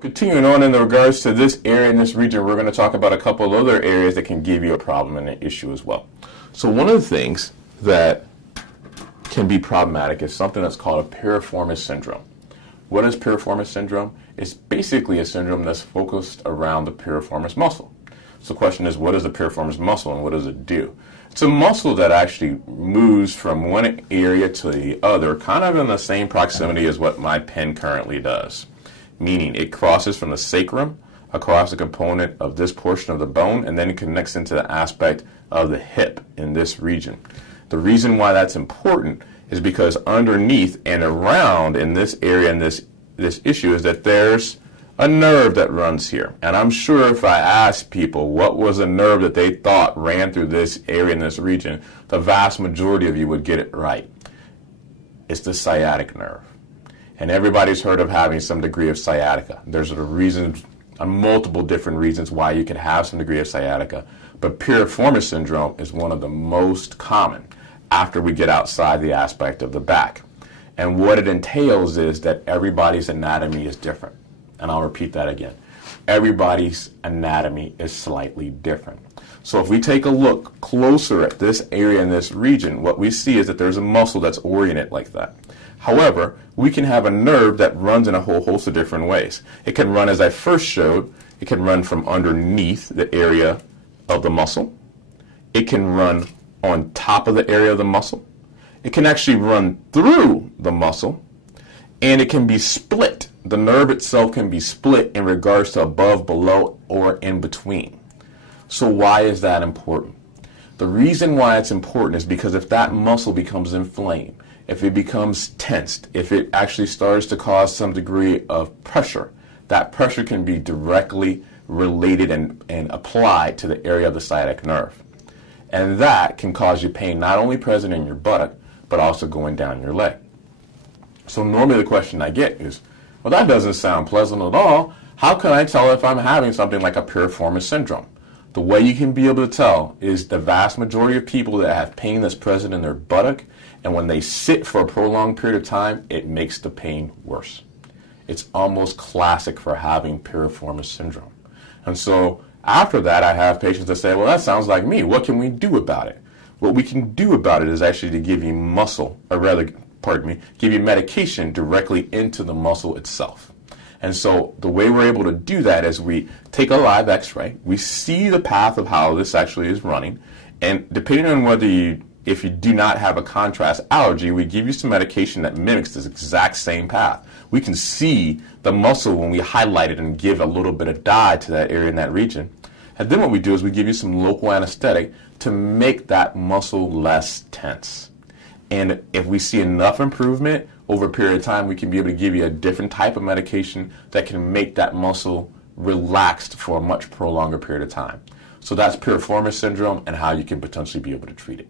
Continuing on in regards to this area in this region, we're going to talk about a couple of other areas that can give you a problem and an issue as well. So one of the things that can be problematic is something that's called a piriformis syndrome. What is piriformis syndrome? It's basically a syndrome that's focused around the piriformis muscle. So the question is, what is the piriformis muscle and what does it do? It's a muscle that actually moves from one area to the other, kind of in the same proximity as what my pen currently does. Meaning it crosses from the sacrum across a component of this portion of the bone and then it connects into the aspect of the hip in this region. The reason why that's important is because underneath and around in this area and this issue is that there's a nerve that runs here. And I'm sure if I asked people what was a nerve that they thought ran through this area in this region, the vast majority of you would get it right. It's the sciatic nerve. And everybody's heard of having some degree of sciatica. There's multiple different reasons why you can have some degree of sciatica, but piriformis syndrome is one of the most common after we get outside the aspect of the back. And what it entails is that everybody's anatomy is different. And I'll repeat that again. Everybody's anatomy is slightly different. So if we take a look closer at this area in this region, what we see is that there's a muscle that's oriented like that. However, we can have a nerve that runs in a whole host of different ways. It can run, as I first showed, it can run from underneath the area of the muscle. It can run on top of the area of the muscle. It can actually run through the muscle, and it can be split. The nerve itself can be split in regards to above, below, or in between. So why is that important? The reason why it's important is because if that muscle becomes inflamed, if it becomes tensed, if it actually starts to cause some degree of pressure, that pressure can be directly related and applied to the area of the sciatic nerve. And that can cause you pain not only present in your buttock, but also going down your leg. So normally the question I get is, well, that doesn't sound pleasant at all. How can I tell if I'm having something like a piriformis syndrome? The way you can be able to tell is the vast majority of people that have pain that's present in their buttock, and when they sit for a prolonged period of time, it makes the pain worse. It's almost classic for having piriformis syndrome. And so after that, I have patients that say, well, that sounds like me. What can we do about it? What we can do about it is actually to give you give you medication directly into the muscle itself. And so the way we're able to do that is we take a live x-ray, we see the path of how this actually is running, and depending on if you do not have a contrast allergy, we give you some medication that mimics this exact same path. We can see the muscle when we highlight it and give a little bit of dye to that area in that region. And then what we do is we give you some local anesthetic to make that muscle less tense. And if we see enough improvement over a period of time, we can be able to give you a different type of medication that can make that muscle relaxed for a much prolonged period of time. So that's piriformis syndrome and how you can potentially be able to treat it.